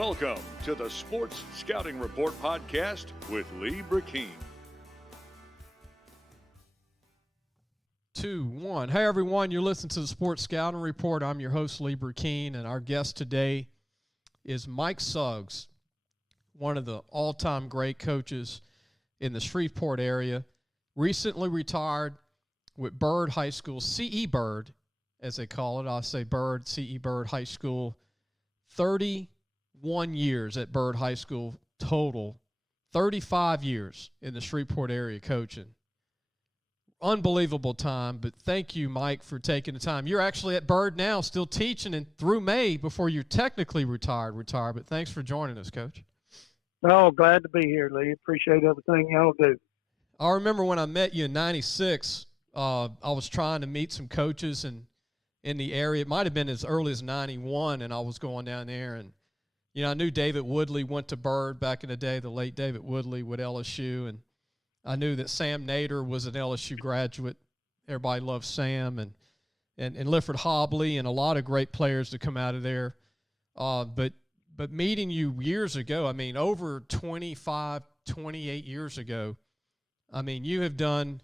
Welcome to the Sports Scouting Report podcast with Lee Brecheen. 2, 1. Hey, everyone. You're listening to the Sports Scouting Report. I'm your host, Lee Brecheen, and our guest today is Mike Suggs, one of the all-time great coaches in the Shreveport area, recently retired with Byrd High School, C.E. Byrd, as they call it. I'll say Byrd, C.E. Byrd High School. 31 years at Byrd High School total, 35 years in the Shreveport area coaching. Unbelievable time, but thank you, Mike, for taking the time. You're actually at Byrd now, still teaching, and through May before you're technically retired, but thanks for joining us, Coach. Oh, glad to be here, Lee. Appreciate everything y'all do. I remember when I met you in 96, I was trying to meet some coaches in the area. It might have been as early as 91, and I was going down there, and I knew David Woodley went to Byrd back in the day, the late David Woodley with LSU, and I knew that Sam Nader was an LSU graduate. Everybody loves Sam, and Lifford Hobley and a lot of great players to come out of there. But meeting you years ago, over 25, 28 years ago, you have done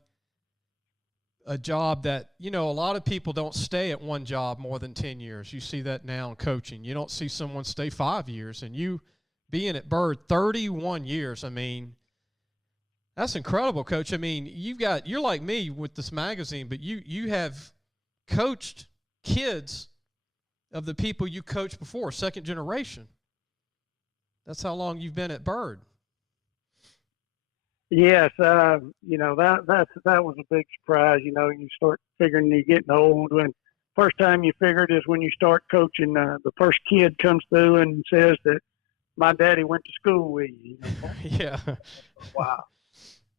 a job that, a lot of people don't stay at one job more than 10 years. You see that now in coaching. You don't see someone stay 5 years, and you being at Byrd 31 years, that's incredible, Coach. You're like me with this magazine, but you have coached kids of the people you coached before, second generation. That's how long you've been at Byrd. Yes, that was a big surprise. You start figuring you're getting old. When first time you figured is when you start coaching. The first kid comes through and says that my daddy went to school with you. Yeah. Wow.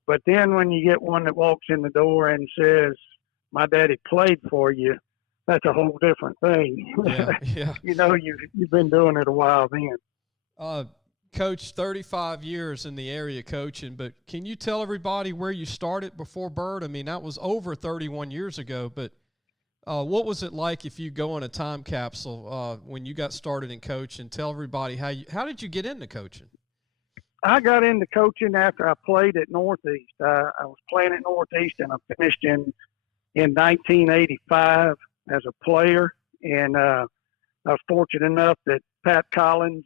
But then when you get one that walks in the door and says, my daddy played for you, that's a whole different thing. Yeah. You've been doing it a while then. Coach, 35 years in the area coaching, but can you tell everybody where you started before Byrd? That was over 31 years ago, but what was it like if you go in a time capsule when you got started in coaching? Tell everybody how did you get into coaching? I got into coaching after I played at Northeast. I was playing at Northeast, and I finished in 1985 as a player. And I was fortunate enough that Pat Collins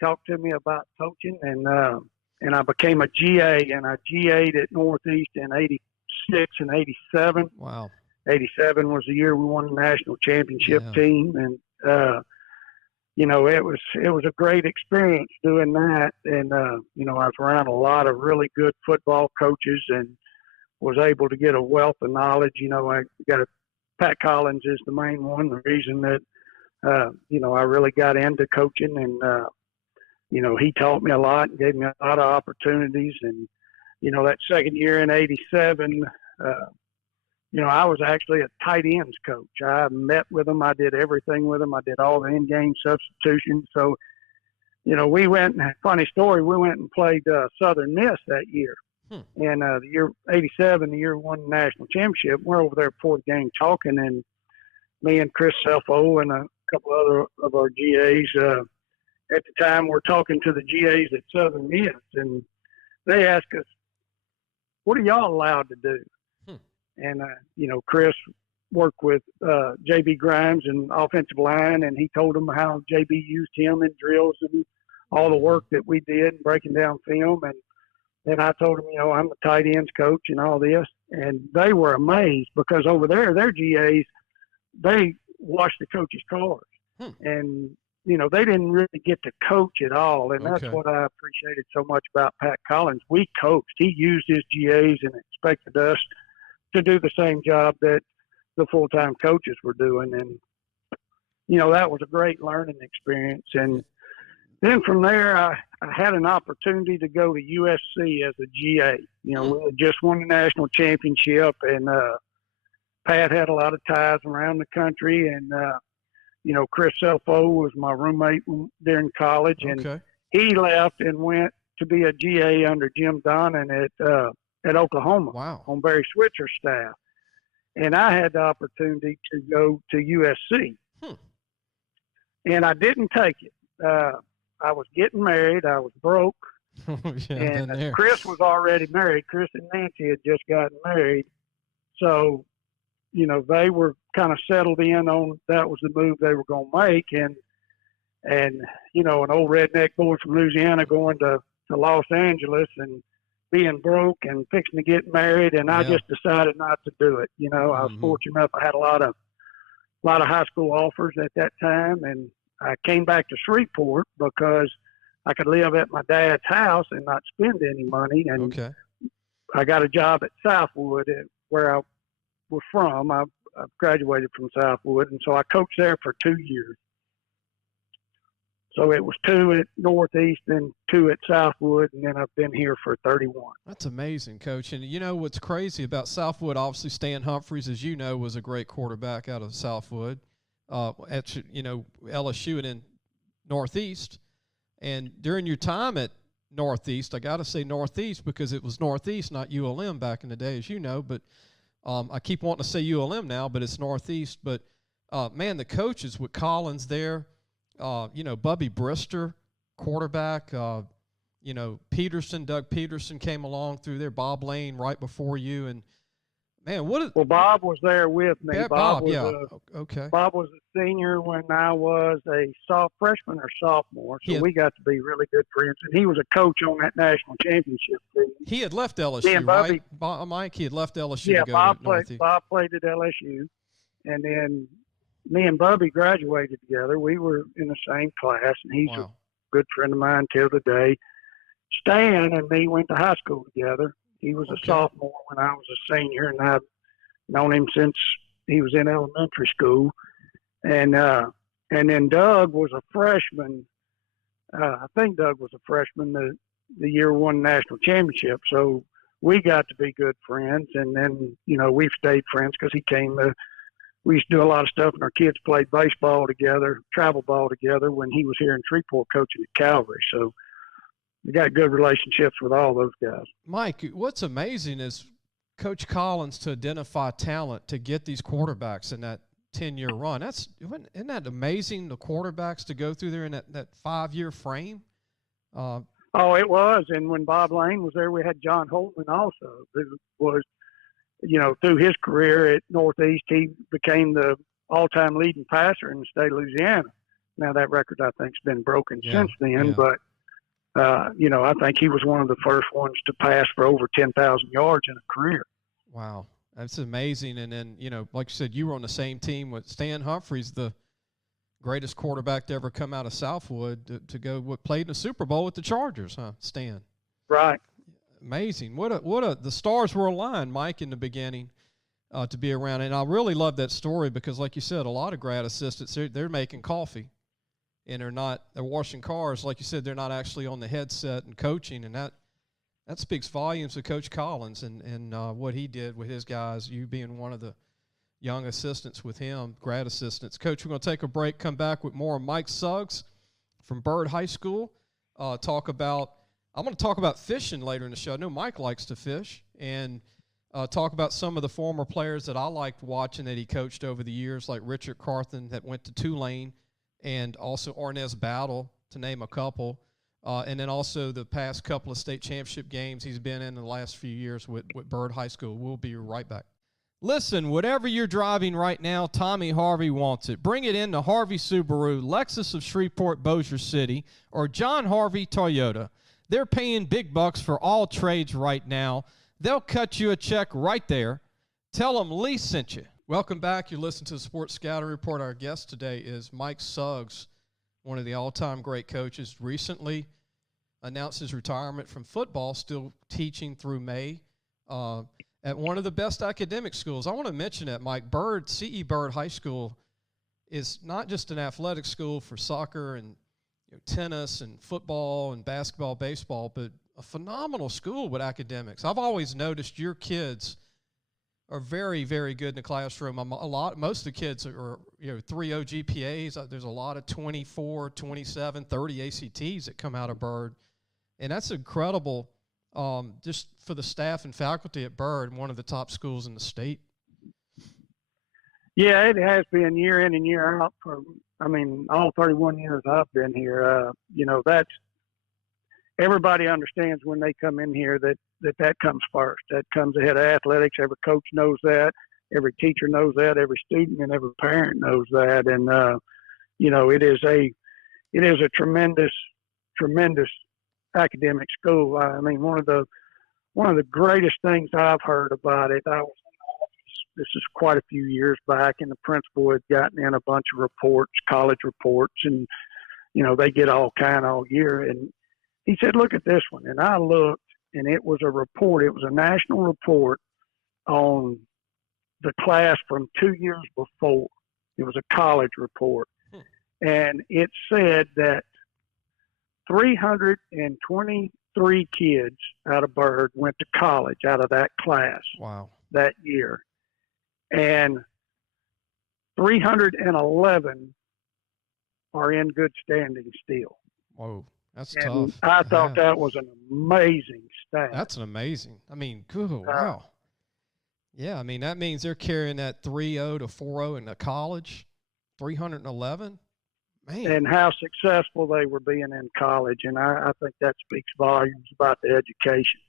talked to me about coaching, and I became a GA, and I GA'd at Northeast in 86 and 87. Wow. 87 was the year we won the national championship team, and it was a great experience doing that. And, I was around a lot of really good football coaches and was able to get a wealth of knowledge. Pat Collins is the main one, the reason that, I really got into coaching, and, he taught me a lot and gave me a lot of opportunities. And, that second year in 87, I was actually a tight ends coach. I met with them. I did everything with them. I did all the in-game substitutions. So, we went, funny story, we went and played Southern Miss that year. And the year 87, the year we won the national championship, we're over there before the game talking, and me and Chris Selfo and a couple other of our GAs at the time we're talking to the GAs at Southern Miss, and they asked us, what are y'all allowed to do? And, Chris worked with J.B. Grimes and offensive line, and he told them how J.B. used him in drills and all the work that we did, breaking down film. And then I told them, I'm the tight ends coach and all this. And they were amazed because over there, their GAs, they watched the coaches' cars. And, they didn't really get to coach at all. And that's what I appreciated so much about Pat Collins. We coached. He used his GAs and expected us to do the same job that the full-time coaches were doing. And, that was a great learning experience. And then from there, I had an opportunity to go to USC as a GA. We had just won the national championship, and Pat had a lot of ties around the country. And, Chris Selfo was my roommate during college, and he left and went to be a GA under Jim Donnan at Oklahoma on Barry Switzer's staff. And I had the opportunity to go to USC. And I didn't take it. I was getting married. I was broke. Yeah, And Chris was already married. Chris and Nancy had just gotten married. So, you know, they were kind of settled in on that was the move they were going to make. And, you know, an old redneck boy from Louisiana going to Los Angeles and being broke and fixing to get married. And I just decided not to do it. You know, I was fortunate enough. I had a lot of high school offers at that time. And I came back to Shreveport because I could live at my dad's house and not spend any money. And I got a job at Southwood where I was from. I graduated from Southwood. And so I coached there for 2 years. So it was 2 at Northeast and 2 at Southwood, and then I've been here for 31. That's amazing, Coach. And you know what's crazy about Southwood, obviously Stan Humphreys, as you know, was a great quarterback out of Southwood at, you know, LSU and then Northeast. And during your time at Northeast, I got to say Northeast because it was Northeast, not ULM back in the day, as you know. But I keep wanting to say ULM now, but it's Northeast. But, man, the coaches with Collins there, you know, Bubby Brister, quarterback, you know, Doug Peterson came along through there, Bob Lane right before you. And, man, well, Bob was there with me. Yeah, Bob was Bob was a senior when I was a freshman or sophomore, so we got to be really good friends. And he was a coach on that national championship team. He had left LSU, right? Mike, he had left LSU to go Bob to Northeast. Bob played at LSU, and then me and Bubby graduated together. We were in the same class, and he's a good friend of mine till today. Stan and me went to high school together. He was a sophomore when I was a senior, and I've known him since he was in elementary school. And then Doug was a freshman. I think Doug was a freshman the year we won the national championship. So we got to be good friends, and then, you know, we've stayed friends because he came to – we used to do a lot of stuff, and our kids played baseball together, travel ball together when he was here in Shreveport coaching at Calvary. So we got good relationships with all those guys. Mike, what's amazing is Coach Collins to identify talent to get these quarterbacks in that 10-year run. Isn't that amazing, the quarterbacks to go through there in that 5-year frame? Oh, it was. And when Bob Lane was there, we had John Holtman also, who was, you know, through his career at Northeast, he became the all-time leading passer in the state of Louisiana. Now, that record, I think, has been broken since then. But, you know, I think he was one of the first ones to pass for over 10,000 yards in a career. Wow. That's amazing. And then, you know, like you said, you were on the same team with Stan Humphreys, the greatest quarterback to ever come out of Southwood to go played in the Super Bowl with the Chargers, huh, Stan? Right. Amazing. The stars were aligned, Mike, in the beginning to be around. And I really love that story because, like you said, a lot of grad assistants, they're making coffee and they're washing cars. Like you said, they're not actually on the headset and coaching. And that speaks volumes of Coach Collins and what he did with his guys, you being one of the young assistants with him, grad assistants. Coach, we're going to take a break, come back with more Mike Suggs from Byrd High School, I'm going to talk about fishing later in the show. I know Mike likes to fish, and talk about some of the former players that I liked watching that he coached over the years, like Richard Carthen that went to Tulane, and also Ornez Battle, to name a couple. And then also the past couple of state championship games he's been in the last few years with Byrd High School. We'll be right back. Listen, whatever you're driving right now, Tommy Harvey wants it. Bring it in to Harvey Subaru, Lexus of Shreveport, Bossier City, or John Harvey Toyota. They're paying big bucks for all trades right now. They'll cut you a check right there. Tell them Lee sent you. Welcome back. You're listening to the Sports Scouting Report. Our guest today is Mike Suggs, one of the all-time great coaches. Recently announced his retirement from football, still teaching through May at one of the best academic schools. I want to mention that, Mike. C.E. Byrd High School is not just an athletic school for soccer and tennis and football and basketball, baseball, but a phenomenal school with academics. I've always noticed your kids are very, very good in the classroom. Most of the kids are 3.0 GPAs. There's a lot of 24, 27, 30 ACTs that come out of Byrd, and that's incredible. Just for the staff and faculty at Byrd, one of the top schools in the state. Yeah, it has been year in and year out for I mean, all 31 years I've been here, that's everybody understands when they come in here that comes first. That comes ahead of athletics. Every coach knows that. Every teacher knows that. Every student and every parent knows that. And it is a tremendous academic school. I mean, one of the greatest things I've heard about it. This is quite a few years back, and the principal had gotten in a bunch of reports, college reports, and they get all year. And he said, "Look at this one." And I looked, and it was a report. It was a national report on the class from 2 years before. It was a college report. And it said that 323 kids out of Byrd went to college out of that class. Wow. That year. And 311 are in good standing still. Whoa, that's and tough. I thought that was an amazing stat. That's an amazing. I mean, good. Wow. Yeah, I mean, that means they're carrying that 3.0 to 4.0 in the college. 311. Man. And how successful they were being in college. And I think that speaks volumes about the education.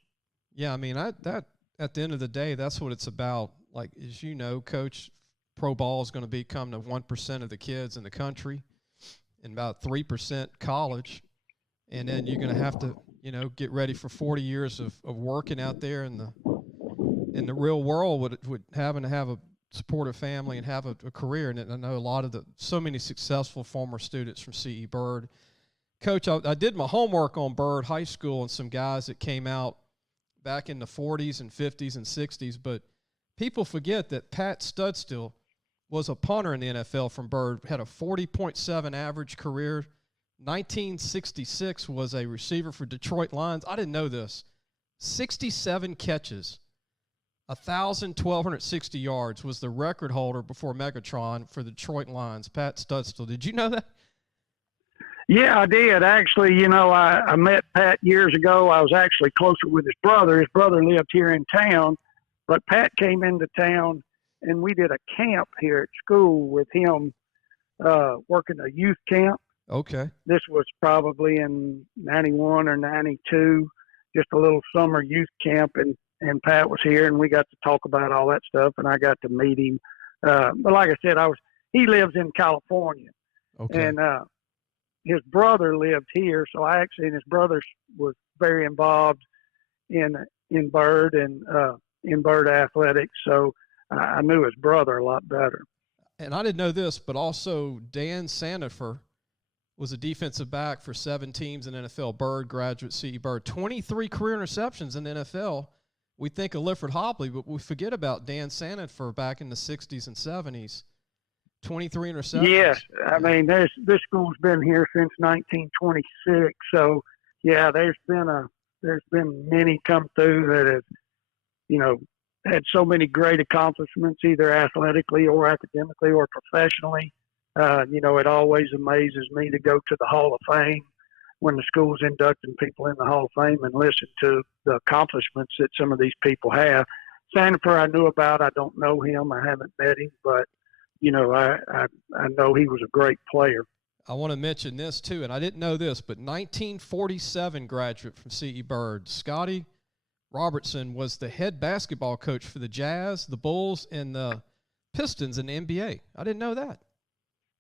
Yeah, I mean, that at the end of the day, that's what it's about. Like, as you know, Coach, pro ball is going to become the 1% of the kids in the country and about 3% college. And then you're going to have to, get ready for 40 years of working out there in the real world with having to have a supportive family and have a career. And I know so many successful former students from C.E. Byrd. Coach, I did my homework on Byrd High School and some guys that came out back in the 40s and 50s and 60s, but people forget that Pat Studstill was a punter in the NFL from Byrd, had a 40.7 average career. 1966 was a receiver for Detroit Lions. I didn't know this. 67 catches. 1,260 yards was the record holder before Megatron for the Detroit Lions, Pat Studstill. Did you know that? Yeah, I did. Actually, I met Pat years ago. I was actually closer with his brother. His brother lived here in town, but Pat came into town, and we did a camp here at school with him, working a youth camp. Okay. This was probably in 91 or 92, just a little summer youth camp, and Pat was here, and we got to talk about all that stuff, and I got to meet him. But like I said, he lives in California, okay. And his brother lived here, so and his brother was very involved in Byrd and in Byrd athletics, so I knew his brother a lot better. And I didn't know this, but also Dan Sandifer was a defensive back for 7 teams in NFL. Byrd graduate, C.E. Byrd, 23 career interceptions in the NFL. We think of Lifford Hobley, but we forget about Dan Sandifer back in the 60s and 70s. 23 interceptions. Yes, I mean, this school's been here since 1926, so yeah, there's been many come through that have, had so many great accomplishments, either athletically or academically or professionally. It always amazes me to go to the Hall of Fame when the school's inducting people in the Hall of Fame and listen to the accomplishments that some of these people have. Sandifer I knew about. I don't know him. I haven't met him, but, I know he was a great player. I want to mention this, too, and I didn't know this, but 1947 graduate from C.E. Byrd, Scotty Robertson was the head basketball coach for the Jazz, the Bulls, and the Pistons in the NBA. I didn't know that.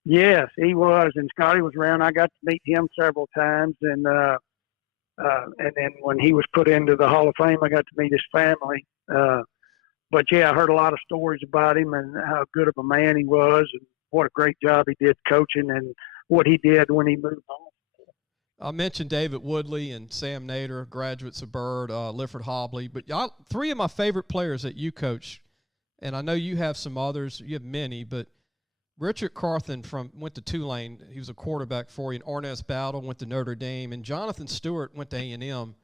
Yes, he was, and Scotty was around. I got to meet him several times, and then when he was put into the Hall of Fame, I got to meet his family. But yeah, I heard a lot of stories about him and how good of a man he was, and what a great job he did coaching, and what he did when he moved on. I mentioned David Woodley and Sam Nader, graduates of Byrd, Lifford Hobley, but 3 of my favorite players that you coach, and I know you have some others. You have many, but Richard Carthen went to Tulane. He was a quarterback for you. And Arnez Battle went to Notre Dame. And Jonathan Stewart went to A&M.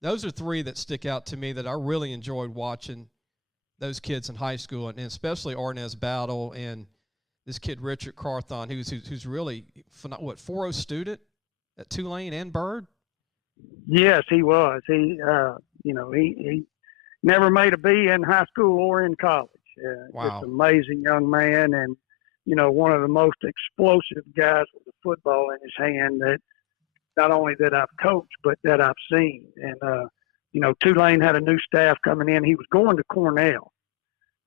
Those are 3 that stick out to me that I really enjoyed watching those kids in high school, and especially Arnez Battle and this kid Richard Carthen, who's really, 4.0 student at Tulane and Byrd? Yes, he was. He never made a B in high school or in college. Wow. Just an amazing young man, and one of the most explosive guys with a football in his hand that not only that I've coached, but that I've seen. And, Tulane had a new staff coming in. He was going to Cornell.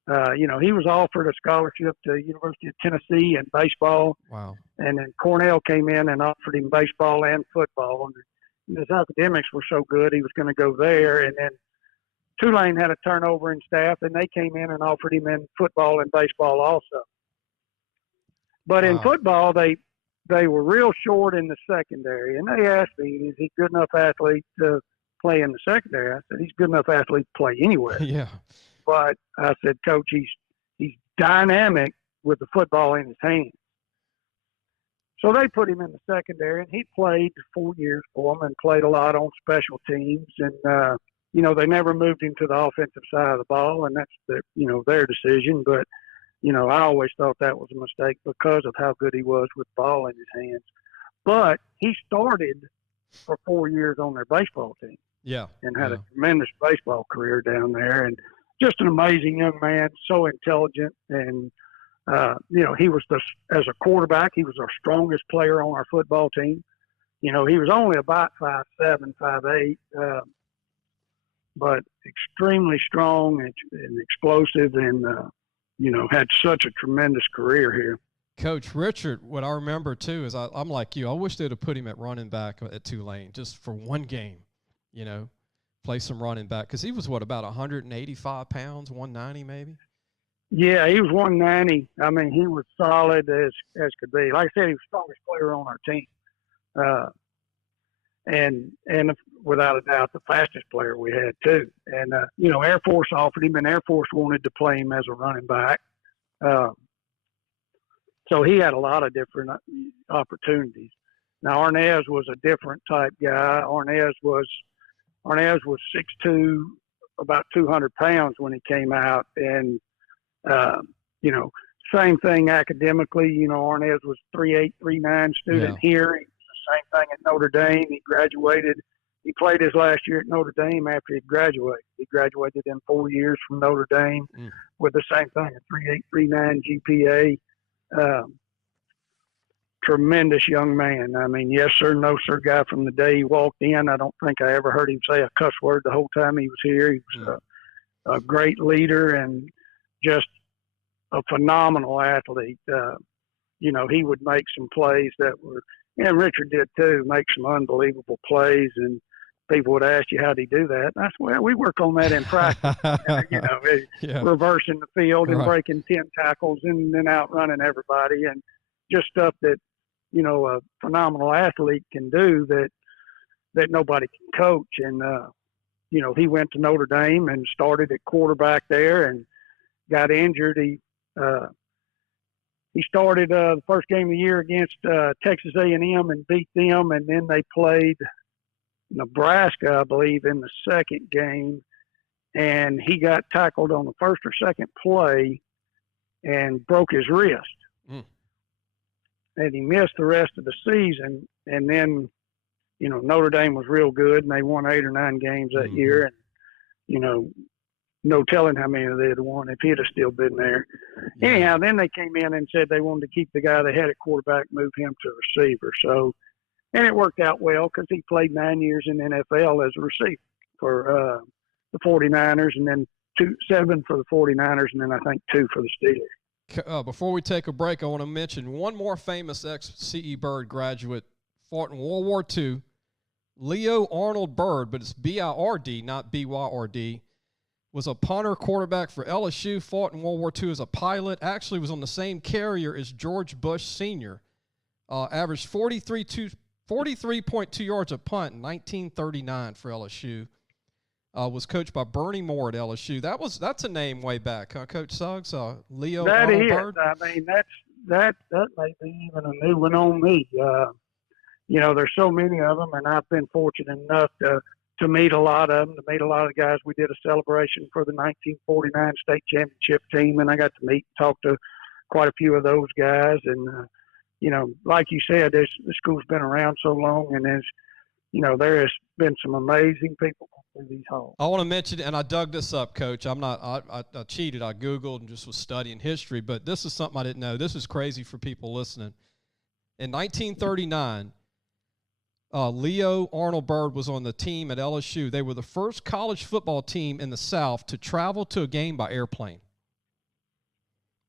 He was offered a scholarship to University of Tennessee in baseball. Wow. And then Cornell came in and offered him baseball and football. And his academics were so good, he was going to go there. And then Tulane had a turnover in staff, and they came in and offered him in football and baseball also. But in football, they were real short in the secondary. And they asked me, is he a good enough athlete to play in the secondary? I said, he's a good enough athlete to play anywhere. Yeah. But I said, Coach, he's dynamic with the football in his hands. So they put him in the secondary, and he played 4 years for them and played a lot on special teams. And, they never moved him to the offensive side of the ball, and that's their decision. But, I always thought that was a mistake because of how good he was with the ball in his hands. But he started for 4 years on their baseball team. Yeah. And had a tremendous baseball career down there. And just an amazing young man, so intelligent. And, he was as a quarterback, he was our strongest player on our football team. He was only about 5'7", 5'8", but extremely strong and explosive and, had such a tremendous career here. Coach Richard, what I remember too is I'm like you. I wish they'd have put him at running back at Tulane just for one game, play some running back. Because he was, about 185 pounds, 190 maybe? Yeah, he was 190. I mean, he was solid as could be. Like I said, he was the strongest player on our team. And without a doubt, the fastest player we had too. And, Air Force offered him, and Air Force wanted to play him as a running back. So he had a lot of different opportunities. Now, Arnaz was a different type guy. Arnaz was 6'2", about 200 pounds when he came out. And, same thing academically. Arnaz was 3'8", 3'9" student here. He was the same thing at Notre Dame. He graduated. He played his last year at Notre Dame after he graduated. He graduated in 4 years from Notre Dame with the same thing, a 3.8, 3.9 GPA. Tremendous young man. I mean, yes, sir, no, sir guy from the day he walked in. I don't think I ever heard him say a cuss word the whole time he was here. He was a great leader and just a phenomenal athlete. He would make some plays that were, and Richard did too, make some unbelievable plays. And people would ask you, how'd he do that? And I said, well, we work on that in practice. Reversing the field and breaking 10 tackles and then outrunning everybody, and just stuff that, a phenomenal athlete can do that nobody can coach. And, he went to Notre Dame and started at quarterback there and got injured. He started the first game of the year against Texas A&M and beat them, and then they played Nebraska, I believe, in the second game, and he got tackled on the first or second play and broke his wrist. And he missed the rest of the season. And then, Notre Dame was real good, and they won 8 or 9 games that year. And, no telling how many they'd have won if he'd have still been there. Yeah. Anyhow, then they came in and said they wanted to keep the guy they had at quarterback, move him to receiver. So, and it worked out well because he played 9 years in the NFL as a receiver for the 49ers, and then 7 for the 49ers, and then I think 2 for the Steelers. Before we take a break, I want to mention one more famous ex-C.E. Byrd graduate fought in World War II, Leo Arnold Byrd, but it's B-I-R-D, not B-Y-R-D, was a punter quarterback for LSU, fought in World War II as a pilot, actually was on the same carrier as George Bush Sr., averaged 43.2 yards a punt in 1939 for LSU. Was coached by Bernie Moore at LSU. That's a name way back, huh, Coach Suggs? Leo Arnold Byrd? I mean, that may be even a new one on me. There's so many of them, and I've been fortunate enough to meet a lot of them, to meet a lot of the guys. We did a celebration for the 1949 state championship team, and I got to meet and talk to quite a few of those guys. And, like you said, the school's been around so long, and there has been some amazing people through these halls. I want to mention, and I dug this up, Coach. I cheated. I Googled and just was studying history, but this is something I didn't know. This is crazy for people listening. In 1939, Leo Arnold Byrd was on the team at LSU. They were the first college football team in the South to travel to a game by airplane.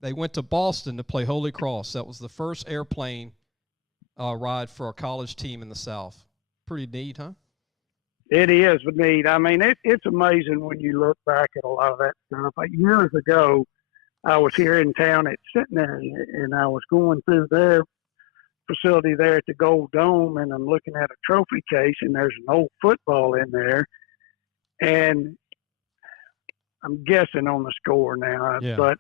They went to Boston to play Holy Cross. That was the first airplane ride for a college team in the South. Pretty neat, huh? It is neat. I mean, it's amazing when you look back at a lot of that stuff. Like years ago, I was here in town at Centenary, and I was going through their facility there at the Gold Dome, and I'm looking at a trophy case, and there's an old football in there, and I'm guessing on the score now, but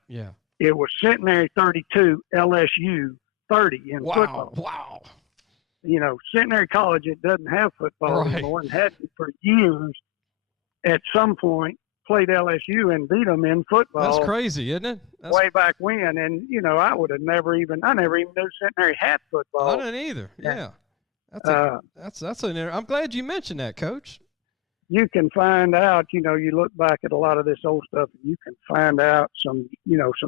it was Centenary 32, LSU 30 in football. Wow. Centenary College, it doesn't have football anymore and hadn't for years. At some point, played LSU and beat them in football. That's crazy, isn't it? Way back when. And, I would have never even knew Centenary had football. I didn't either. Yeah. I'm glad you mentioned that, Coach. You can find out, you look back at a lot of this old stuff, and you can find out some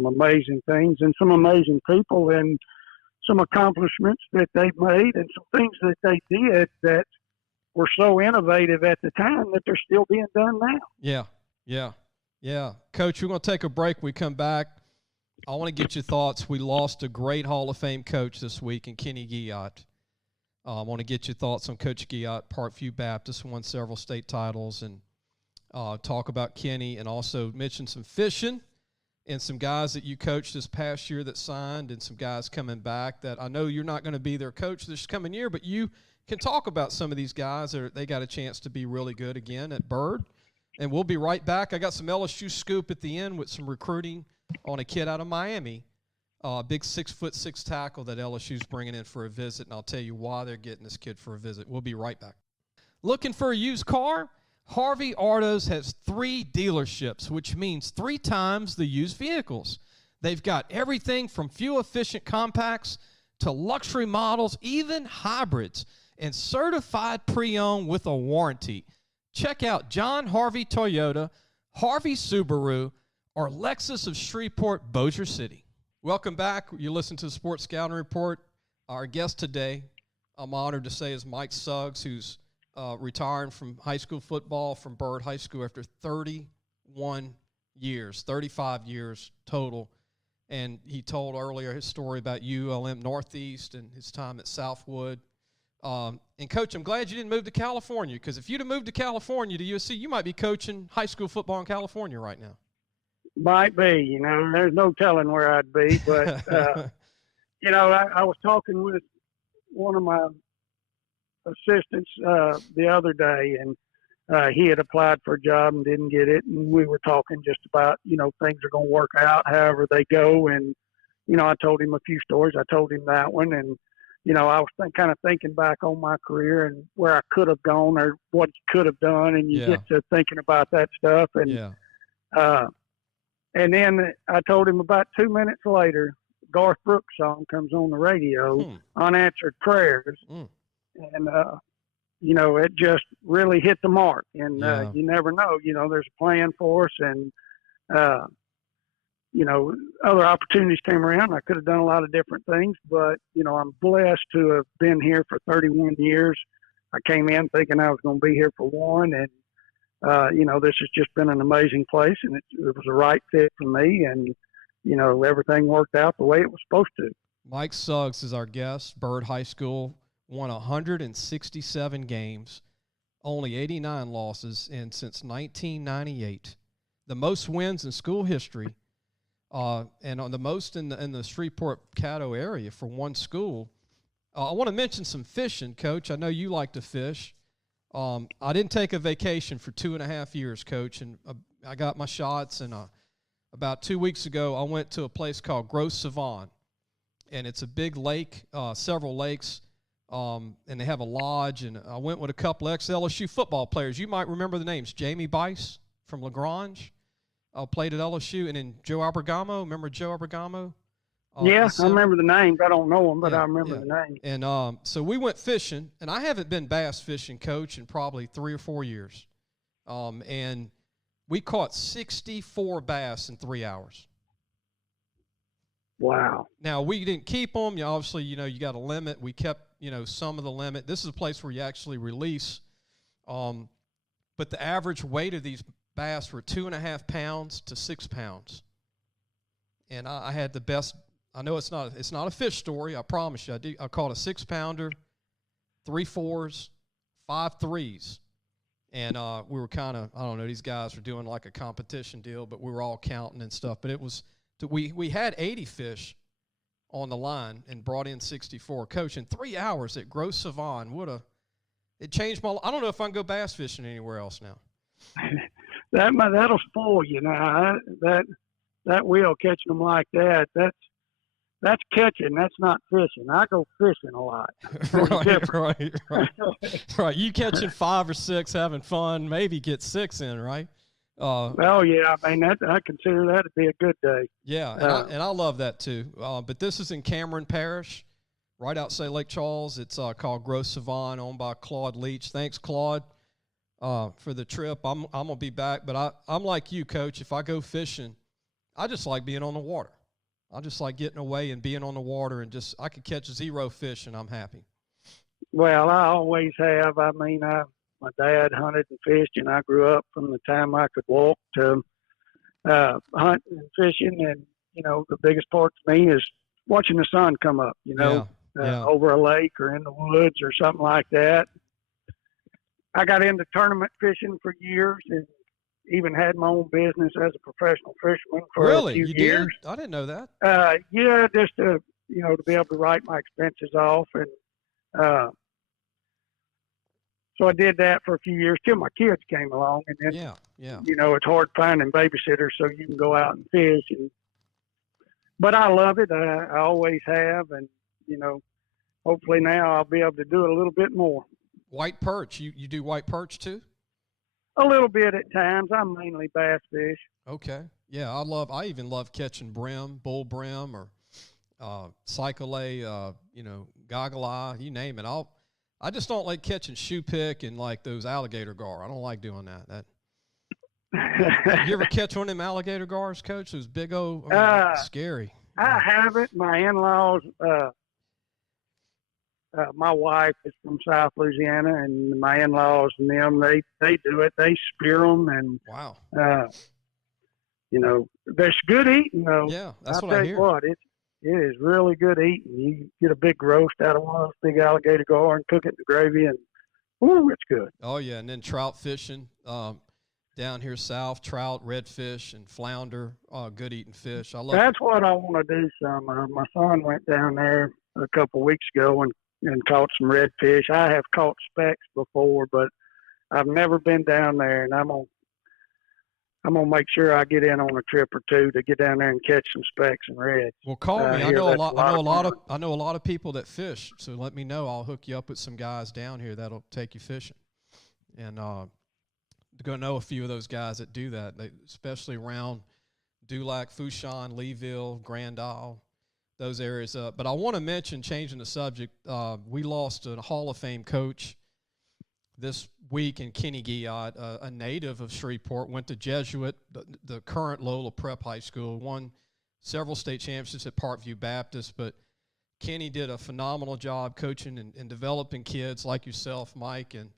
amazing things and some amazing people and some accomplishments that they've made and some things that they did that were so innovative at the time that they're still being done now. Yeah. Coach, we're going to take a break. When we come back, I want to get your thoughts. We lost a great Hall of Fame coach this week in Kenny Guillot. I want to get your thoughts on Coach Guillot. Parkview Baptist won several state titles, and talk about Kenny, and also mention some fishing and some guys that you coached this past year that signed, and some guys coming back that I know you're not going to be their coach this coming year, but you can talk about some of these guys that they got a chance to be really good again at Byrd. And we'll be right back. I got some LSU scoop at the end with some recruiting on a kid out of Miami, big 6'6" tackle that LSU's bringing in for a visit, and I'll tell you why they're getting this kid for a visit. We'll be right back. Looking for a used car? Harvey Autos has 3 dealerships, which means 3 times the used vehicles. They've got everything from fuel-efficient compacts to luxury models, even hybrids, and certified pre-owned with a warranty. Check out John Harvey Toyota, Harvey Subaru, or Lexus of Shreveport, Bossier City. Welcome back. You listen to the Sports Scouting Report. Our guest today, I'm honored to say, is Mike Suggs, who's retiring from high school football from Byrd High School after 35 years total. And he told earlier his story about ULM Northeast and his time at Southwood. And, Coach, I'm glad you didn't move to California, because if you'd have moved to California, to USC, you might be coaching high school football in California right now. Might be, there's no telling where I'd be. But, I was talking with one of my assistants the other day, and he had applied for a job and didn't get it. And we were talking just about, things are going to work out however they go. And, I told him a few stories. I told him that one. And, I was kind of thinking back on my career and where I could have gone or what could have done. And you get to thinking about that stuff. And, and then I told him about 2 minutes later, Garth Brooks song comes on the radio, Unanswered Prayers. And, it just really hit the mark. And you never know, there's a plan for us. And, other opportunities came around. I could have done a lot of different things, but, I'm blessed to have been here for 31 years. I came in thinking I was going to be here for one. And, this has just been an amazing place, and it was the right fit for me. And, everything worked out the way it was supposed to. Mike Suggs is our guest. Byrd High School won 167 games, only 89 losses, and since 1998, the most wins in school history, and on the most in the Shreveport-Caddo area for one school. I want to mention some fishing, Coach. I know you like to fish. I didn't take a vacation for 2.5 years, Coach, and I got my shots. And about 2 weeks ago, I went to a place called Gros Savon, and it's a big lake, several lakes. And they have a lodge, and I went with a couple ex-LSU football players. You might remember the names. Jamie Bice from LaGrange played at LSU, and then Joe Abergamo. Remember Joe Abergamo? Yeah, I remember the names. I don't know them, but I remember the names. And so we went fishing, and I haven't been bass fishing, Coach, in probably 3 or 4 years. And we caught 64 bass in 3 hours. Wow. Now, we didn't keep them. Obviously, you got a limit. We kept, some of the limit. This is a place where you actually release. But the average weight of these bass were 2.5 pounds to 6 pounds. And I had the best. I know it's not a fish story. I promise you. I caught a 6-pounder, 3 4s, 5 3s. And we were kind of, I don't know, these guys were doing like a competition deal, but we were all counting and stuff. But it was, we had 80 fish on the line and brought in 64. Coach, in 3 hours at Gros Savon, it changed my, I don't know if I can go bass fishing anywhere else now. That'll spoil you now. That wheel catching them like that, that's catching. That's not fishing. I go fishing a lot. Right. You catching 5 or 6, having fun, maybe get 6 in, right? Oh yeah, I mean I consider that to be a good day. Yeah, and I love that too. But this is in Cameron Parish, right outside Lake Charles. It's called Gros Savon, owned by Claude Leach. Thanks, Claude, for the trip. I'm gonna be back, but I'm like you, Coach. If I go fishing, I just like being on the water. I just like getting away and being on the water, and I could catch 0 fish and I'm happy. Well, I always have. I mean, my dad hunted and fished, and I grew up from the time I could walk to hunting and fishing. And, the biggest part to me is watching the sun come up, over a lake or in the woods or something like that. I got into tournament fishing for years and even had my own business as a professional fisherman for a few years. Did? I didn't know that. Yeah, just to be able to write my expenses off. And so I did that for a few years till my kids came along. And then, it's hard finding babysitters so you can go out and fish. But I love it. I always have. And, hopefully now I'll be able to do it a little bit more. White perch. You do white perch too? A little bit at times. I mainly bass fish. Okay. Yeah, I even love catching brim, bull brim, or cyclade, goggle eye, you name it. I just don't like catching shoe pick and like those alligator gar. I don't like doing that. You ever catch one of them alligator gars, Coach? Those big old, scary. I haven't. My in-laws, my wife is from South Louisiana, and my in-laws and them, they do it. They spear them, and wow. There's good eating though. Yeah, that's what I hear. What, it is really good eating. You get a big roast out of one of those big alligator gar and cook it in the gravy, and it's good. Oh yeah, and then trout fishing down here south, trout, redfish, and flounder. Good eating fish. That's what I want to do. My son went down there a couple of weeks ago and caught some redfish. I have caught specks before, but I've never been down there, and I'm gonna make sure I get in on a trip or two to get down there and catch some specks and reds. Well, call me. I know a lot of people that fish, so let me know. I'll hook you up with some guys down here that'll take you fishing, and go know a few of those guys that do that. Especially around Dulac, Fouchon, Leeville, Grand Isle, those areas. But I want to mention, changing the subject, we lost a Hall of Fame coach this week in Kenny Guillot, a native of Shreveport, went to Jesuit, the current Lola Prep High School, won several state championships at Parkview Baptist. But Kenny did a phenomenal job coaching and developing kids like yourself, Mike. And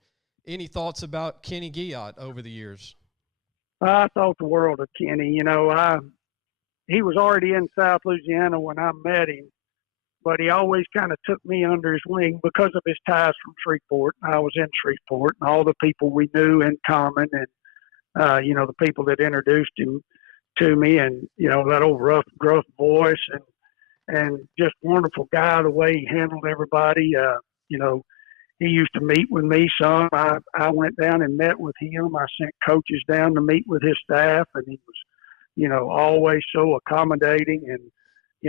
any thoughts about Kenny Guillot over the years? I thought the world of Kenny. He was already in South Louisiana when I met him, but he always kind of took me under his wing because of his ties from Shreveport. I was in Shreveport, and all the people we knew in common, and the people that introduced him to me, and that old rough, gruff voice, and just wonderful guy. The way he handled everybody. He used to meet with me some. I went down and met with him. I sent coaches down to meet with his staff, and he was, always so accommodating. And,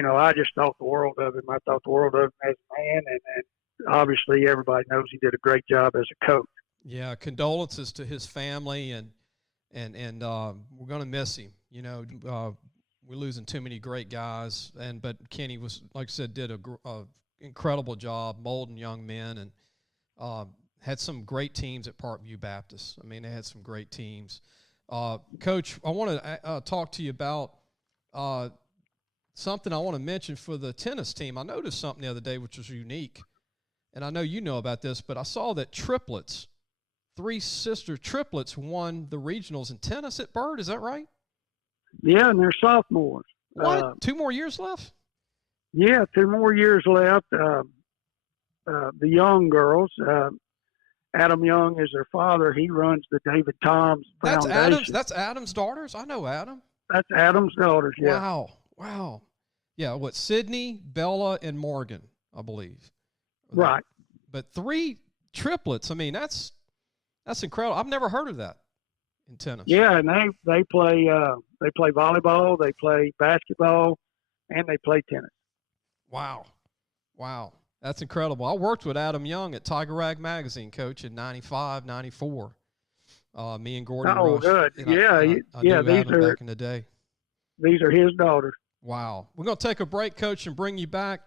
I just thought the world of him. I thought the world of him as a man. And obviously everybody knows he did a great job as a coach. Yeah, condolences to his family, and we're going to miss him. we're losing too many great guys. But Kenny was, like I said, did a incredible job molding young men, and had some great teams at Parkview Baptist. I mean, they had some great teams. Coach, I want to talk to you about something I want to mention for the tennis team. I noticed something the other day which was unique, and I know you know about this, but I saw that triplets, 3 sister triplets, won the regionals in tennis at Byrd. Is that right? Yeah, and they're sophomores. What? 2 more years left? Yeah, 2 more years left. The young girls, Adam Young is their father. He runs the David Toms Foundation. That's Adam's daughters? I know Adam. That's Adam's daughters, yeah. Wow. Yeah, what, Sydney, Bella, and Morgan, I believe. Right. But 3 triplets, I mean, that's incredible. I've never heard of that in tennis. Yeah, and they play volleyball, they play basketball, and they play tennis. Wow. That's incredible. I worked with Adam Young at Tiger Rag Magazine, Coach, in 95, 94. Me and Gordon Rush. Good. And I knew Adam back in the day. These are his daughters. Wow. We're going to take a break, Coach, and bring you back.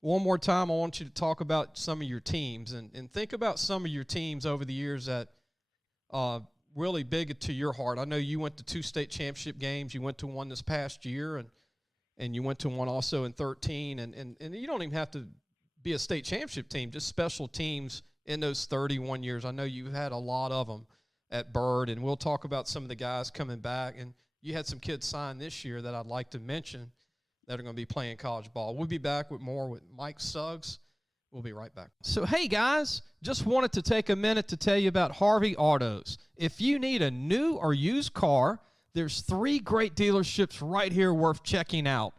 One more time, I want you to talk about some of your teams and think about some of your teams over the years that really big to your heart. I know you went to 2 state championship games. You went to one this past year, and you went to one also in 13. And you don't even have to be a state championship team, just special teams in those 31 years. I know you had a lot of them at Byrd, and we'll talk about some of the guys coming back. And you had some kids sign this year that I'd like to mention that are going to be playing college ball. We'll be back with more with Mike Suggs. We'll be right back. So, hey, guys, just wanted to take a minute to tell you about Harvey Autos. If you need a new or used car, there's 3 great dealerships right here worth checking out.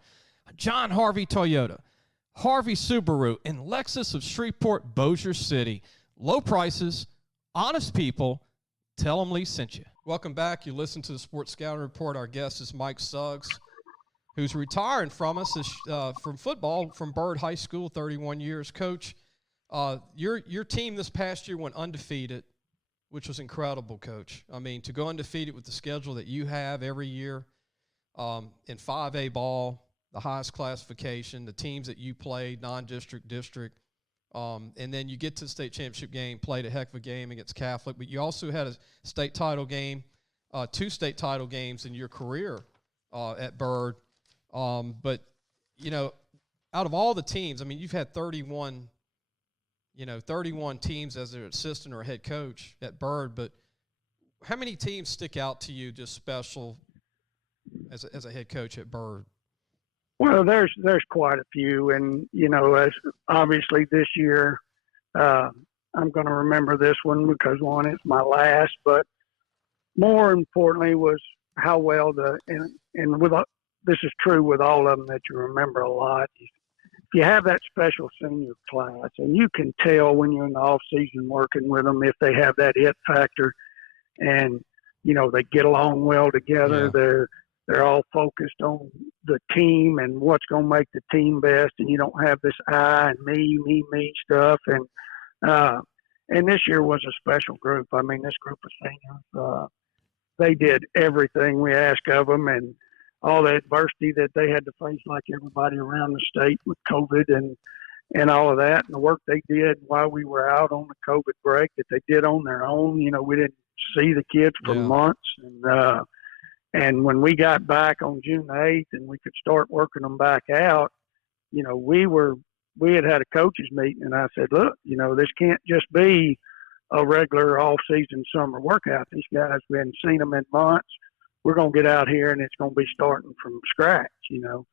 John Harvey Toyota, Harvey Subaru, and Lexus of Shreveport, Bossier City. Low prices, honest people. Tell them Lee sent you. Welcome back. You listen to the Sports Scouting Report. Our guest is Mike Suggs, who's retiring from us from football from Byrd High School, 31 years. Coach, your team this past year went undefeated, which was incredible, Coach. I mean, to go undefeated with the schedule that you have every year in 5A ball, the highest classification, the teams that you played, non-district, district, and then you get to the state championship game, played a heck of a game against Catholic, but you also had a state title game, 2 state title games in your career at Byrd. But, you know, out of all the teams, I mean, you've had 31 teams as an assistant or head coach at Byrd, but how many teams stick out to you just special as a head coach at Byrd? Well, there's quite a few, and as obviously this year, I'm going to remember this one because one, it's my last, but more importantly was how well this is true with all of them that you remember a lot. If you have that special senior class, and you can tell when you're in the off season working with them if they have that it factor, and they get along well together. Yeah. They're all focused on the team and what's going to make the team best, and you don't have this I and me stuff. And this year was a special group. I mean, this group of seniors, they did everything we asked of them, and all the adversity that they had to face like everybody around the state with COVID and all of that, and the work they did while we were out on the COVID break that they did on their own. We didn't see the kids for months, and when we got back on June 8th and we could start working them back out, we had a coaches meeting, and I said, look, this can't just be a regular off-season summer workout. These guys, we hadn't seen them in months. We're going to get out here, and it's going to be starting from scratch,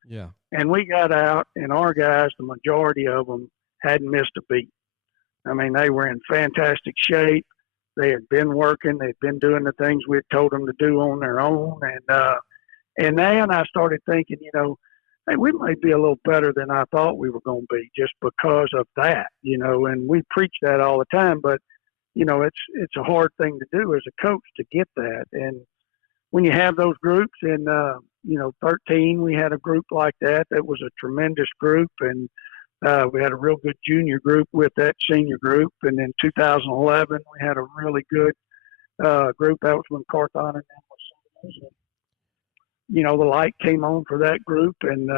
Yeah. And we got out, and our guys, the majority of them, hadn't missed a beat. I mean, they were in fantastic shape. They had been working. They'd been doing the things we had told them to do on their own. And then I started thinking, hey, we might be a little better than I thought we were going to be just because of that, and we preach that all the time. But, it's a hard thing to do as a coach to get that. And when you have those groups in, 13, we had a group like that. That was a tremendous group. And we had a real good junior group with that senior group. And in 2011, we had a really good group. That was when Carthon and them was. the light came on for that group, and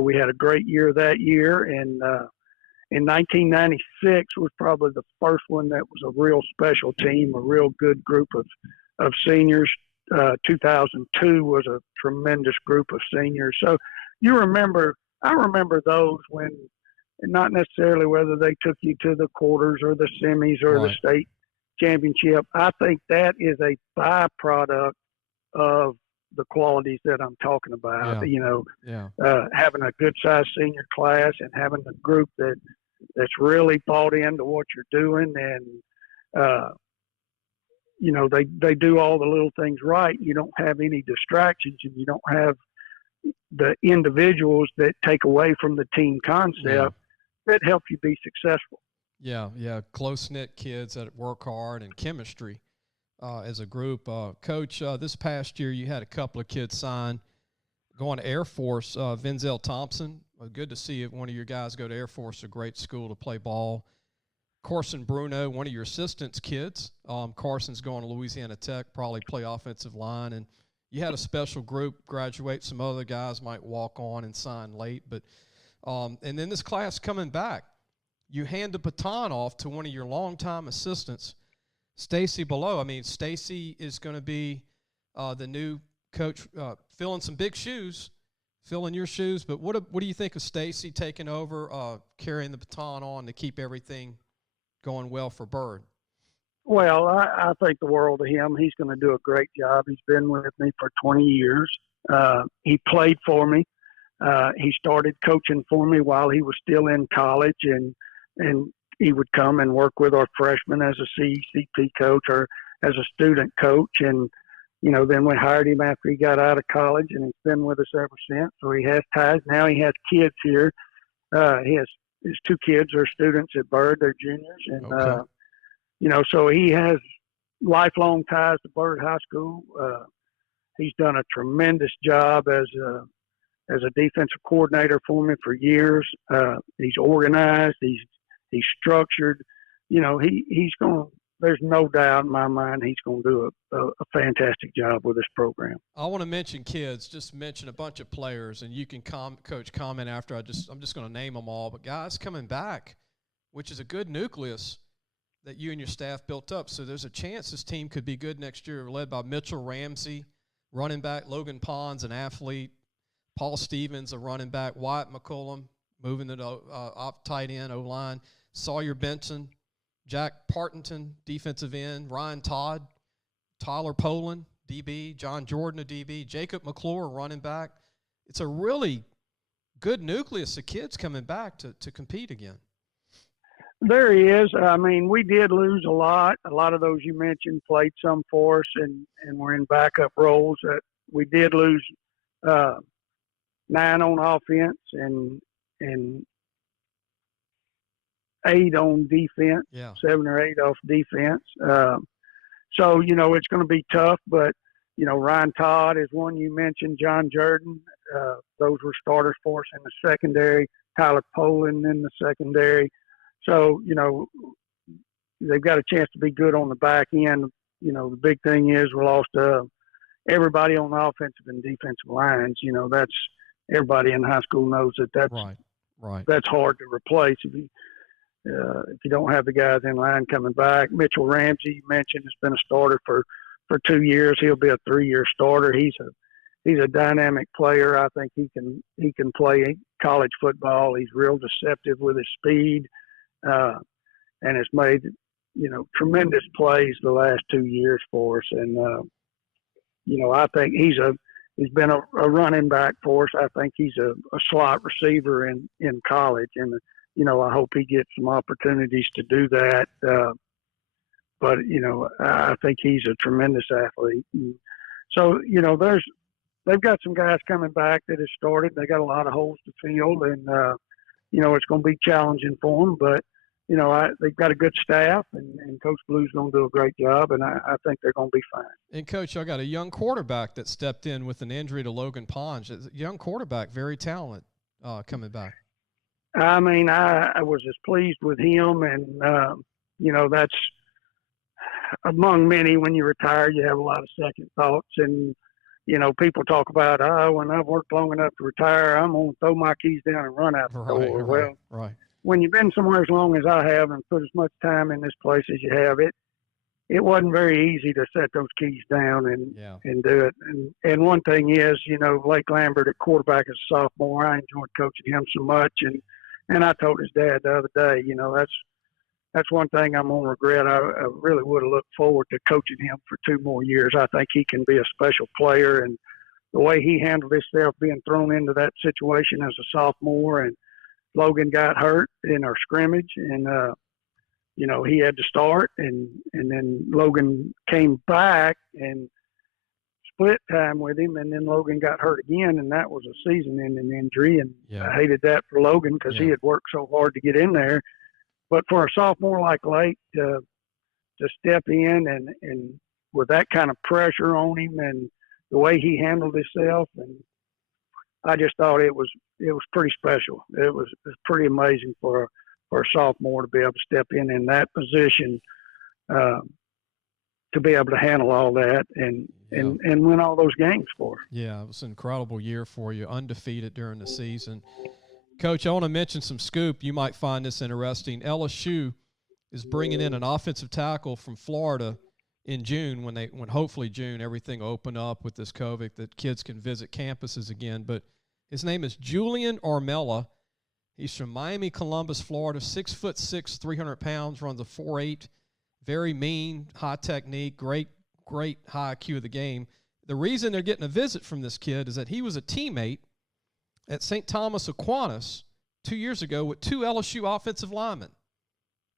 we had a great year that year. And in 1996 was probably the first one that was a real special team, a real good group of seniors. 2002 was a tremendous group of seniors. So I remember those when, and not necessarily whether they took you to the quarters or the semis or Right. the state championship. I think that is a byproduct of the qualities that I'm talking about. Yeah. Having a good sized senior class and having a group that's really bought into what you're doing, and they do all the little things right. You don't have any distractions, and you don't have the individuals that take away from the team concept that help you be successful. Yeah. Close-knit kids that work hard, and chemistry as a group. Coach, this past year you had a couple of kids sign going to Air Force. Vinzel Thompson, good to see one of your guys go to Air Force, a great school to play ball. Carson Bruno, one of your assistants' kids. Carson's going to Louisiana Tech, probably play offensive line. And you had a special group graduate. Some other guys might walk on and sign late. But and then this class coming back, you hand the baton off to one of your longtime assistants, Stacy Below. I mean, Stacy is going to be the new coach, filling some big shoes, filling your shoes. But what do you think of Stacy taking over, carrying the baton on to keep everything going well for Byrd? Well, I think the world of him. He's going to do a great job. He's been with me for 20 years. He played for me. He started coaching for me while he was still in college, and he would come and work with our freshmen as a CECP coach or as a student coach. And, then we hired him after he got out of college, and he's been with us ever since. So he has ties. Now he has kids here. His two kids are students at Byrd. They're juniors. And, Okay. So he has lifelong ties to Byrd High School. He's done a tremendous job as a defensive coordinator for me for years. He's organized. He's structured. He's going. There's no doubt in my mind he's going to do a fantastic job with this program. I want to mention kids. Just mention a bunch of players, and you can coach comment after. I'm just going to name them all. But guys coming back, which is a good nucleus that you and your staff built up. So there's a chance this team could be good next year, led by Mitchell Ramsey, running back, Logan Pons, an athlete, Paul Stevens, a running back, Wyatt McCullum, moving to the tight end, O-line, Sawyer Benson, Jack Partington, defensive end, Ryan Todd, Tyler Poland, DB, John Jordan, a DB, Jacob McClure, running back. It's a really good nucleus of kids coming back to compete again. There he is. I mean, we did lose a lot. A lot of those you mentioned played some for us and were in backup roles. We did lose 9 on offense and 8 on defense, 7 or 8 off defense. So, it's going to be tough, but, Ryan Todd is one you mentioned, John Jordan. Those were starters for us in the secondary, Tyler Poland in the secondary. So, they've got a chance to be good on the back end. The big thing is we lost everybody on the offensive and defensive lines. That's everybody in high school knows that's right. That's hard to replace if you don't have the guys in line coming back. Mitchell Ramsey, you mentioned, has been a starter for 2 years. He'll be a 3-year starter. He's a dynamic player. I think he can play college football. He's real deceptive with his speed. And has made, tremendous plays the last 2 years for us. And, I think he's been a running back for us. I think he's a slot receiver in college. And, I hope he gets some opportunities to do that. But, I think he's a tremendous athlete. And so, they've got some guys coming back that have started. They got a lot of holes to fill, and, it's going to be challenging for them. But, they've got a good staff, and Coach Blue's going to do a great job, and I think they're going to be fine. And, Coach, I got a young quarterback that stepped in with an injury to Logan Pons. A young quarterback, very talented, coming back. I mean, I was as pleased with him, and, that's among many. When you retire, you have a lot of second thoughts, and, people talk about, when I've worked long enough to retire, I'm going to throw my keys down and run out the door. Well, when you've been somewhere as long as I have and put as much time in this place as you have, it wasn't very easy to set those keys down and do it. And one thing is, Blake Lambert at quarterback as a sophomore, I enjoyed coaching him so much. And I told his dad the other day, that's one thing I'm going to regret. I really would have looked forward to coaching him for 2 more years. I think he can be a special player. And the way he handled himself being thrown into that situation as a sophomore, and Logan got hurt in our scrimmage, and, he had to start, and then Logan came back and split time with him, and then Logan got hurt again, and that was a season-ending injury, and I hated that for Logan because he had worked so hard to get in there. But for a sophomore like Lake to step in and with that kind of pressure on him and the way he handled himself, and I just thought it was pretty special. It was pretty amazing for a sophomore to be able to step in that position, to be able to handle all that and win all those games for us. Yeah, it was an incredible year for you, undefeated during the season. Coach, I want to mention some scoop. You might find this interesting. LSU is bringing in an offensive tackle from Florida in June when hopefully June everything will open up with this COVID, that kids can visit campuses again. But his name is Julian Ormela. He's from Miami, Columbus, Florida, 6'6", 300 pounds, runs a 4.8, very mean, high technique, great high IQ of the game. The reason they're getting a visit from this kid is that he was a teammate at St. Thomas Aquinas 2 years ago with 2 LSU offensive linemen,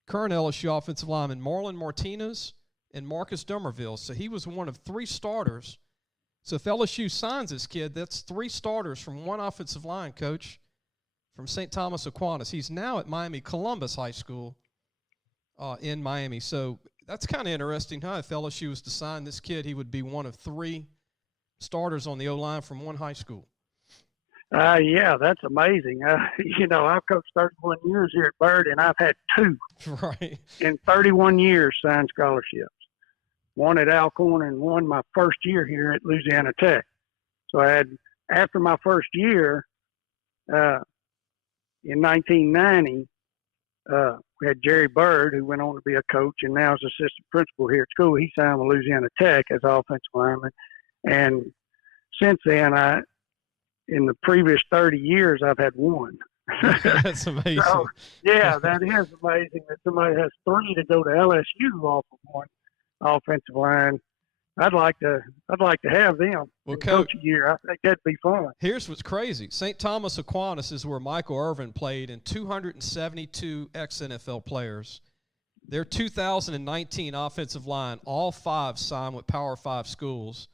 current LSU offensive linemen, Marlon Martinez and Marcus Dummerville. So he was one of 3 starters. So if LSU signs this kid, that's 3 starters from one offensive line coach from St. Thomas Aquinas. He's now at Miami Columbus High School in Miami. So that's kind of interesting, huh? If LSU was to sign this kid, he would be one of 3 starters on the O-line from one high school. Yeah, that's amazing. I've coached 31 years here at Byrd, and I've had 2 in 31 years signed scholarships. One at Alcorn and one my first year here at Louisiana Tech. So I had, after my first year, in 1990, we had Jerry Byrd, who went on to be a coach and now is assistant principal here at school. He signed with Louisiana Tech as offensive lineman. And since then, in the previous 30 years, I've had 1. That's amazing. So, yeah, that is amazing that somebody has 3 to go to LSU off of one offensive line. I'd like to have them coach a year. I think that'd be fun. Here's what's crazy. St. Thomas Aquinas is where Michael Irvin played, and 272 ex-NFL players. Their 2019 offensive line, all 5 signed with Power 5 schools.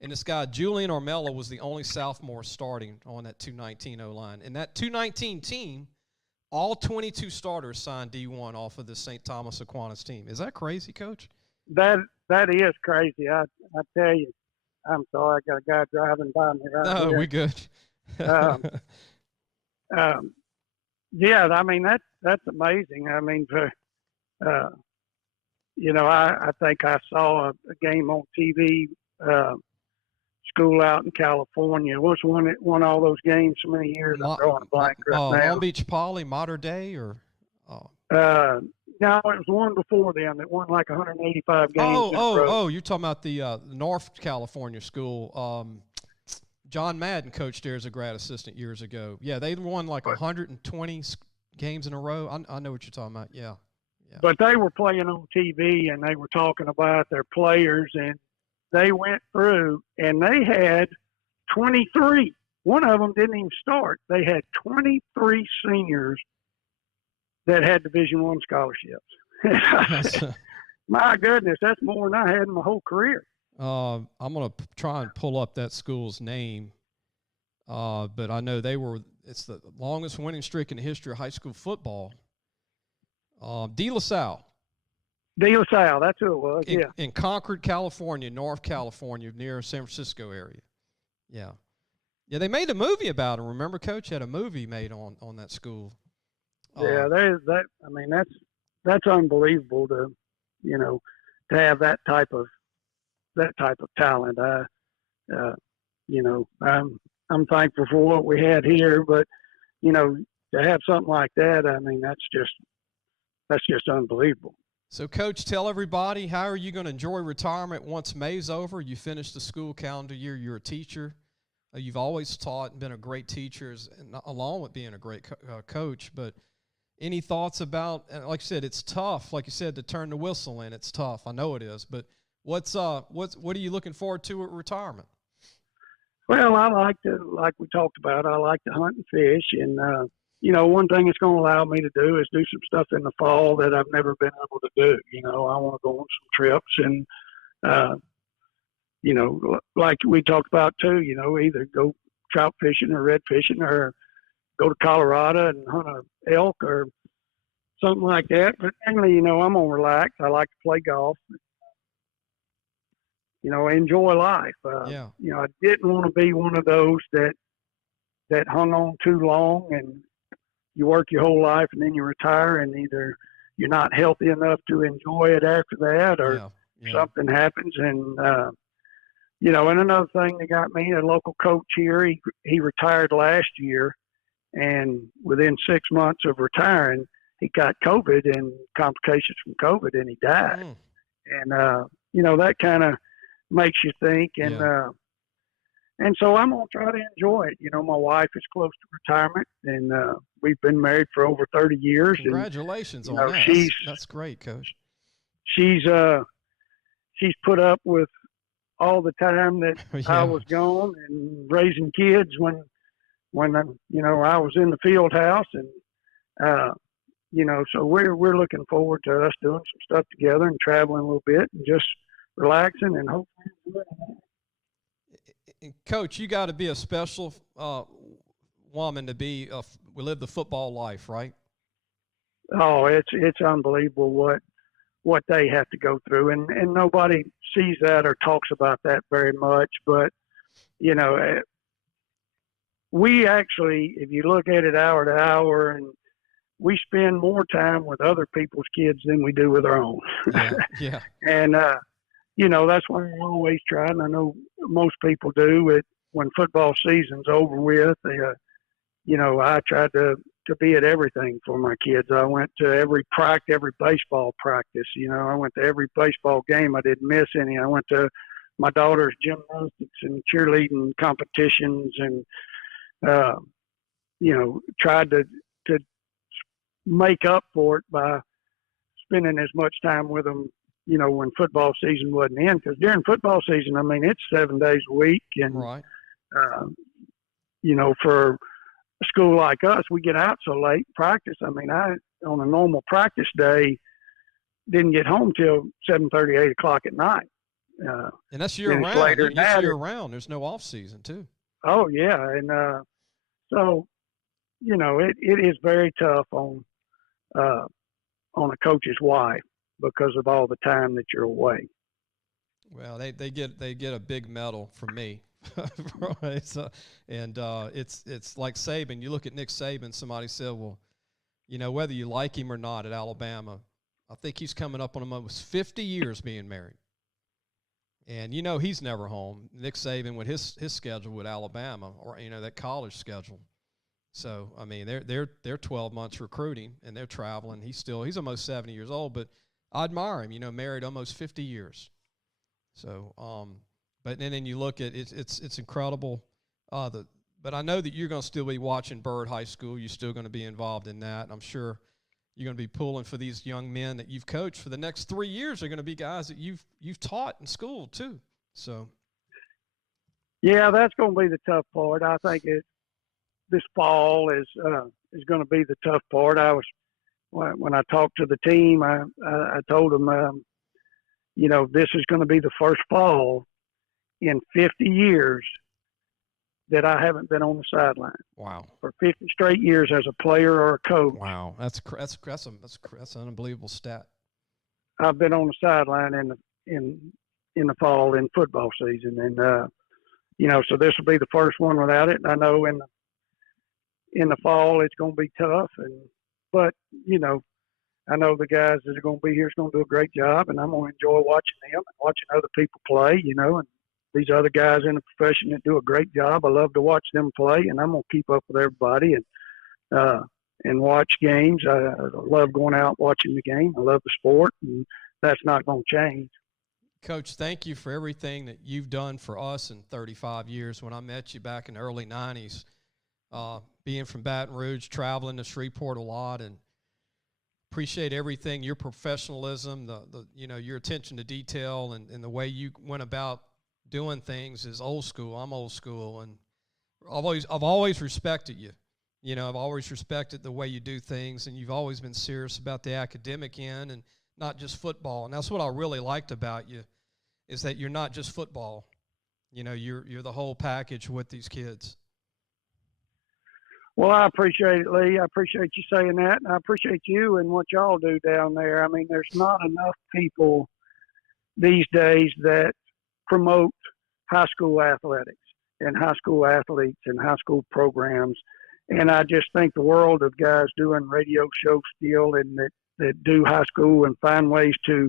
And this guy, Julian Ormela, was the only sophomore starting on that 219 O-line. And that 219 team, all 22 starters signed D1 off of the St. Thomas Aquinas team. Is that crazy, Coach? That is crazy. I tell you, I'm sorry. I got a guy driving by me right No, here. we good. Yeah, I mean, that's amazing. I mean, I think I saw a game on TV, school out in California. What's won all those games so many years? I'm drawing a blank right now. Long Beach Poly, Mater Dei, or? No, it was the one before them that won like 185 games. Oh, you're talking about the North California school. John Madden coached there as a grad assistant years ago. Yeah, they won like 120 games in a row. I know what you're talking about. Yeah. But they were playing on TV, and they were talking about their players, and they went through, and they had 23. One of them didn't even start. They had 23 seniors that had Division I scholarships. My goodness, that's more than I had in my whole career. I'm going to try and pull up that school's name, but I know it's the longest winning streak in the history of high school football. De La Salle. De La Salle, that's who it was, in Concord, California, North California, near San Francisco area. Yeah. Yeah, they made a movie about him. Remember, Coach had a movie made on that school. Yeah, I mean, that's unbelievable to have that type of talent. I'm thankful for what we had here, but to have something like that, I mean, that's just unbelievable. So, Coach, tell everybody, how are you going to enjoy retirement once May's over? You finish the school calendar year. You're a teacher. You've always taught and been a great teacher, along with being a great coach. But any thoughts about, like you said, it's tough, like you said, to turn the whistle in. It's tough. I know it is. But what are you looking forward to at retirement? Well, like we talked about, I like to hunt and fish. And, one thing it's going to allow me to do is do some stuff in the fall that I've never been able to do. I want to go on some trips and, like we talked about too, either go trout fishing or red fishing or go to Colorado and hunt an elk or something like that. But mainly, I'm going to relax. I like to play golf. Enjoy life. I didn't want to be one of those that hung on too long and you work your whole life and then you retire and either you're not healthy enough to enjoy it after that or something happens. And, and another thing that got me, a local coach here, he retired last year, and within 6 months of retiring, he got COVID and complications from COVID, and he died. And, that kind of makes you think. And, and so I'm going to try to enjoy it. My wife is close to retirement, and we've been married for over 30 years. Congratulations and, on that. That's great, Coach. She's put up with all the time that I was gone and raising kids when I was in the field house. And, so we're looking forward to us doing some stuff together and traveling a little bit and just relaxing and hopefully. Coach, you got to be a special woman to live the football life, right? Oh, it's unbelievable what they have to go through, and nobody sees that or talks about that very much. But we actually, if you look at it hour to hour, and we spend more time with other people's kids than we do with our own. Yeah. And that's why I always try, and I know most people do, when football season's over with, I tried to be at everything for my kids. I went to every baseball practice. I went to every baseball game. I didn't miss any. I went to my daughter's gymnastics and cheerleading competitions and, tried to make up for it by spending as much time with them, when football season wasn't in. Because during football season, I mean, it's 7 days a week. And, right. For a school like us, we get out so late practice. I mean, on a normal practice day, didn't get home till 7:30, 8 o'clock at night. And that's year-round. It's year-round. There's no off-season, too. Oh, yeah. And so, it is very tough on a coach's wife because of all the time that you're away. Well, they get a big medal from me. It's like Saban. You look at Nick Saban, somebody said, well, whether you like him or not at Alabama, I think he's coming up on almost 50 years being married. And he's never home. Nick Saban with his schedule with Alabama, or that college schedule. So I mean, they're 12 months recruiting and they're traveling. He's almost 70 years old, but I admire him. Married almost 50 years. So but then you look at it's incredible. But I know that you're going to still be watching Byrd High School. You're still going to be involved in that. I'm sure you're going to be pulling for these young men that you've coached for the next 3 years. They're going to be guys that you've taught in school too. So, yeah, that's going to be the tough part. I think this fall is going to be the tough part. When I talked to the team, I told them, this is going to be the first fall in 50 years that I haven't been on the sideline. Wow. For 50 straight years as a player or a coach. That's an unbelievable stat. I've been on the sideline in the fall in football season, and so this will be the first one without it. And I know in the fall it's going to be tough, but I know the guys that are going to be here is going to do a great job, and I'm going to enjoy watching them and watching other people play, and these other guys in the profession that do a great job. I love to watch them play, and I'm going to keep up with everybody and watch games. I love going out watching the game. I love the sport, and that's not going to change. Coach, thank you for everything that you've done for us in 35 years. When I met you back in the early 90s, being from Baton Rouge, traveling to Shreveport a lot, and appreciate everything, your professionalism, your attention to detail, and the way you went about doing things is old school. I'm old school, and I've always respected you. I've always respected the way you do things, and you've always been serious about the academic end and not just football. And that's what I really liked about you, is that you're not just football. You're the whole package with these kids. Well, I appreciate it, Lee. I appreciate you saying that, and I appreciate you and what y'all do down there. I mean, there's not enough people these days that promote high school athletics and high school athletes and high school programs. And I just think the world of guys doing radio shows still, and that do high school and find ways to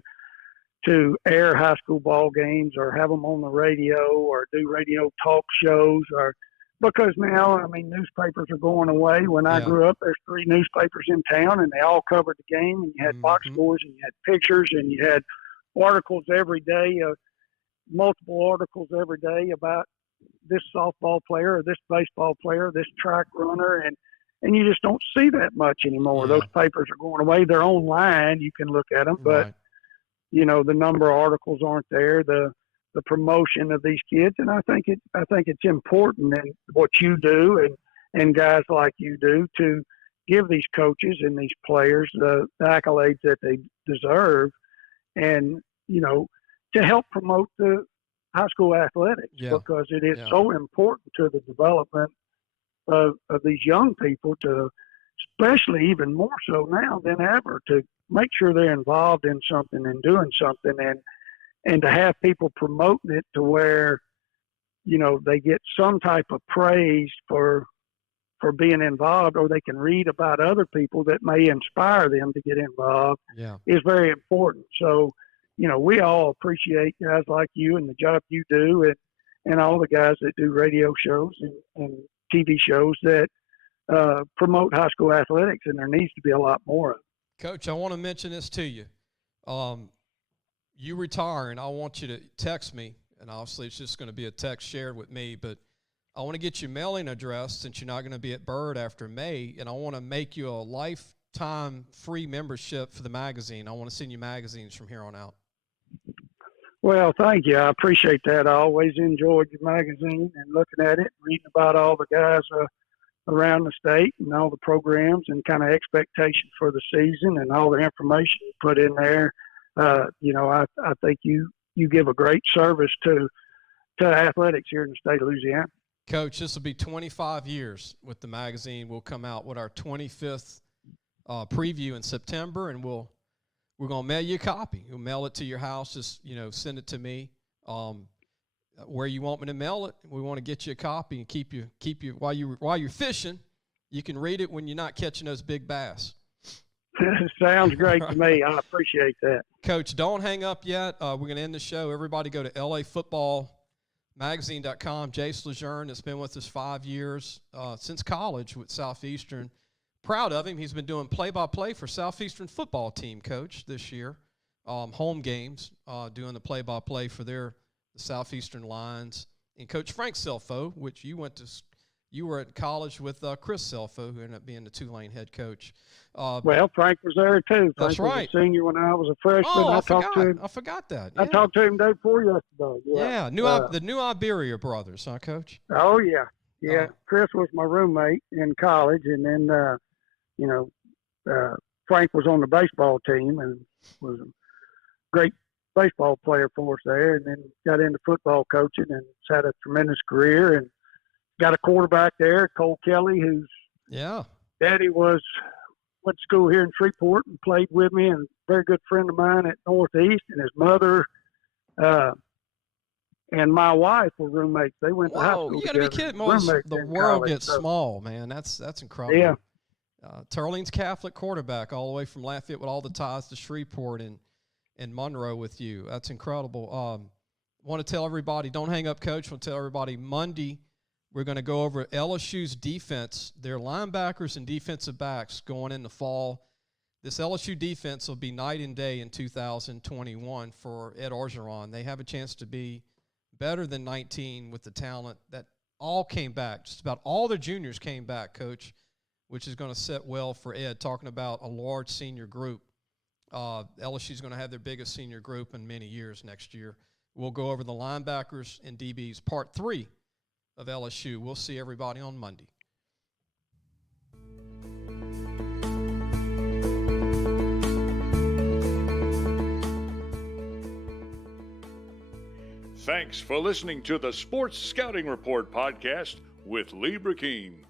air high school ball games or have them on the radio or do radio talk shows, or because now, I mean, newspapers are going away. When I grew up, there's 3 newspapers in town, and they all covered the game, and you had box scores, and you had pictures, and you had articles every day, multiple articles every day about this softball player or this baseball player, this track runner, and you just don't see that much anymore. Those papers are going away. They're online. You can look at them, but the number of articles aren't there. The promotion of these kids, and I think it's important, and what you do and guys like you do, to give these coaches and these players the accolades that they deserve, and to help promote the high school athletics, because it is so important to the development of these young people, to especially even more so now than ever, to make sure they're involved in something and doing something, and to have people promoting it to where they get some type of praise for being involved, or they can read about other people that may inspire them to get involved, is very important. So we all appreciate guys like you and the job you do, and all the guys that do radio shows and TV shows that promote high school athletics, and there needs to be a lot more of it. Coach, I want to mention this to you. You retire, and I want you to text me, and obviously it's just going to be a text shared with me, but I want to get your mailing address since you're not going to be at Byrd after May, and I want to make you a lifetime free membership for the magazine. I want to send you magazines from here on out. Well, thank you. I appreciate that. I always enjoyed your magazine and looking at it, reading about all the guys around the state and all the programs and kind of expectations for the season and all the information you put in there. I think you give a great service to athletics here in the state of Louisiana. Coach, this will be 25 years with the magazine. We'll come out with our 25th preview in September, and we're going to mail you a copy. We'll mail it to your house. Just, send it to me. Where you want me to mail it, we want to get you a copy and keep you while you're fishing. You can read it when you're not catching those big bass. Sounds great to me. I appreciate that. Coach, don't hang up yet. We're going to end the show. Everybody go to lafootballmagazine.com. Jace Lejeune has been with us 5 years, since college with Southeastern. Proud of him. He's been doing play-by-play for Southeastern football team, Coach, this year. Home games, doing the play-by-play for the Southeastern Lions. And Coach Frank Selfo, which you were at college with Chris Selfo, who ended up being the Tulane head coach. Well, Frank was there too. That's Frank right. was a senior when I was a freshman. Oh, I forgot that. Yeah. I talked to him day before yesterday. Yeah, the new Iberia brothers, huh, Coach? Oh, yeah. Yeah, Chris was my roommate in college, and then, Frank was on the baseball team and was a great baseball player for us there, and then got into football coaching and had a tremendous career, and got a quarterback there, Cole Kelly, whose daddy went to school here in Shreveport and played with me, and a very good friend of mine at Northeast, and his mother and my wife were roommates. They went to high school together. You got to be kidding. The world gets small, man. That's incredible. Yeah. Turling's Catholic quarterback all the way from Lafayette with all the ties to Shreveport and Monroe with you. That's incredible. want to tell everybody, don't hang up, Coach. I want to tell everybody Monday we're going to go over LSU's defense, their linebackers and defensive backs going in the fall. This LSU defense will be night and day in 2021 for Ed Orgeron. They have a chance to be better than 19 with the talent that all came back. Just about all their juniors came back, Coach, which is going to set well for Ed, talking about a large senior group. LSU's going to have their biggest senior group in many years next year. We'll go over the linebackers and DBs, part 3 of LSU. We'll see everybody on Monday. Thanks for listening to the Sports Scouting Report podcast with Lee Brecheen.